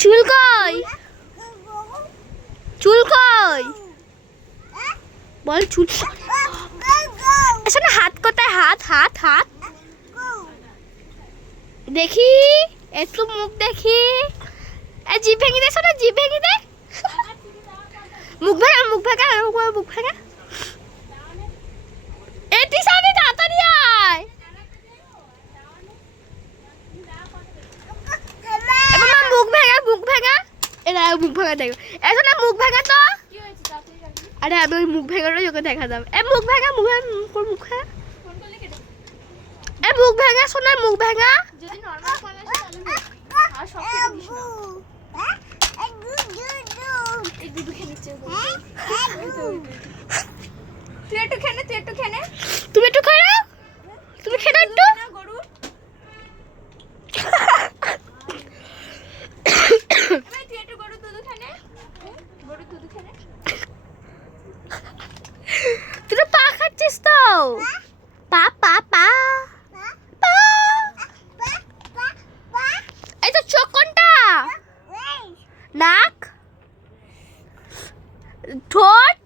চুল কই? চুল কই? বল চুল। আসলে হাত কোথায়? হাত হাত হাত দেখি, একটু মুখ দেখি। জিভ ভেঙে দে, শোনা জিভ ভেঙে দে। মুখ ভেঙা, মুখ ভেঙা, মুখ ভেঙা। এটি সামনে তাড়াতাড়ি আয়। মুখ ভেঙা, মুখ ভেঙা। এরা মুখ ভাঙা দেখো। এখন না মুখ ভাঙা তো। আরে আমি ওই মুখ ভেঙাটা তোকে দেখা যাবে। এ মুখ ভাঙা, মুখ ভাঙা, মুখ ভাঙা। এ মুখ ভাঙা, শোনা মুখ ভাঙা। যদি নরমাল কল আসে তাহলে আর সব কিছু দিস না। এই দুধ খেয়ে নিচ্ছে। তুই একটু খেয়ে নে, তুই একটু খেয়ে নে। তুমি একটু খেয়ে নাও। তুমি খেয়ে নাও একটু। গরু তুই একটু গরু দুধ খেয়ে নে। গরু দুধ খেয়ে নে। তুই তো পা খাচ্ছিস তো। পা পা পা। এই তো চোখ কোনটা? নাক, ঠোঁট,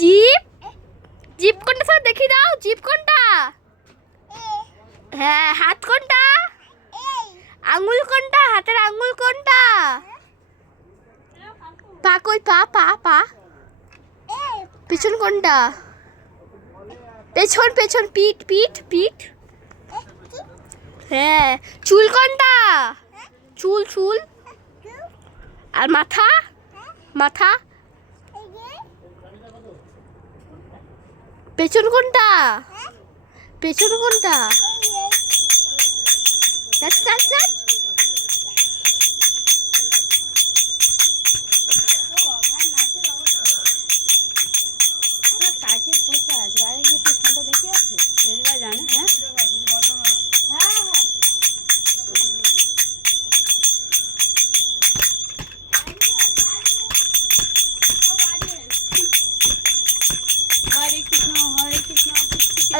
জিভ। জিভ কোনটা স্যার দেখি দাও। জিভ কোনটা? হ্যাঁ। হাত কোনটা? আঙ্গুল কোনটা? হাতের আঙ্গুল কোনটা? পা কই? পা পা পা। পেছন কোনটা? পেছন পেছন। পিঠ পিঠ পিঠ। হ্যাঁ। চুল কোনটা? চুল চুল। আর মাথা? মাথা। পেছন কোনটা? পেছন কোনটা? নাচ নাচ নাচ।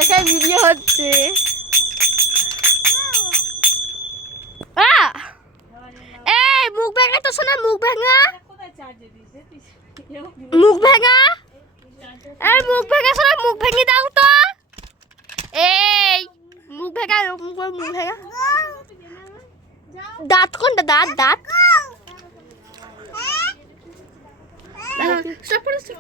এখানে ভিডিও হচ্ছে। এই মুখ ভাঙা তো শোনা, মুখ ভাঙা। মুখ ভাঙা। এই মুখ ভাঙা শোনা, মুখ ভেঙে দাও তো। এই মুখ ভাঙা, মুখ ভাঙা। দাঁত কোনটা? দাঁত দাঁত।